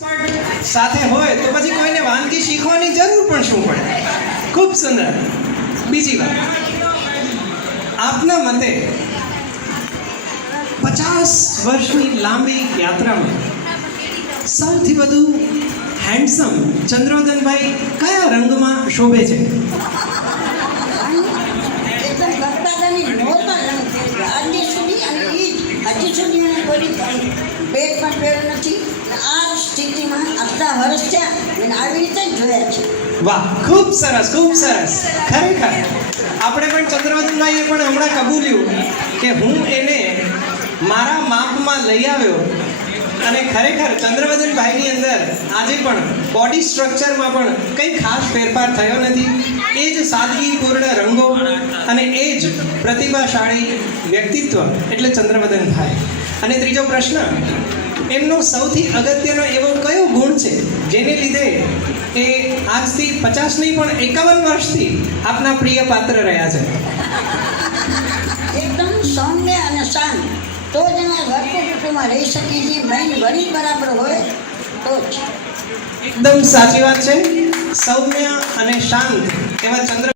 સાથે હોય તો પછી કોઈને વાનગી શીખવાની જરૂર પણ શું પડે. ખૂબ સુંદર. બીજી વાત, આપના મતે 50 વર્ષની લાંબી યાત્રામાં સૌથી વધુ હેન્ડસમ ચંદ્રવદનભાઈ કયા રંગમાં શોભે છે? એકદમ ભક્તાદાની નોર્મલ રંગ છે. આજની સુધી અને હજી સુધી મને કોઈ બેગ પણ પહેર્યો નથી. આ સ્થિતિમાં આટલા વર્ષ થયા મેં આવી રીતે જ જોયા છે. વાહ, ખૂબ સરસ, ખૂબ સરસ. ખરેખર આપણે પણ ચંદ્રવદનભાઈએ પણ હમણાં કબૂલ્યું કે હું એને મારા માપમાં લઈ આવ્યો અને ખરેખર ચંદ્રવદનભાઈની અંદર આજે પણ બોડી સ્ટ્રક્ચરમાં પણ કંઈ ખાસ ફેરફાર થયો નથી. એ જ સાદગીપૂર્ણ રંગો અને એ જ પ્રતિભાશાળી વ્યક્તિત્વ એટલે ચંદ્રવદનભાઈ. અને ત્રીજો પ્રશ્ન, એમનો સૌથી અગત્યનો એવો કયો ગુણ છે જેને લીધે એ આજથી 50 નહીં પણ 51 વર્ષથી આપના પ્રિય પાત્ર રહ્યા છે? એકદમ સૌમ્ય અને શાંત, તો જ એના ઘરકો કુટુંબમાં રહી શકીએ છીએ. માઇન્ડ ઘણી બરાબર હોય તો જ. એકદમ સાચી વાત છે. સૌમ્ય અને શાંત એવા ચંદ્ર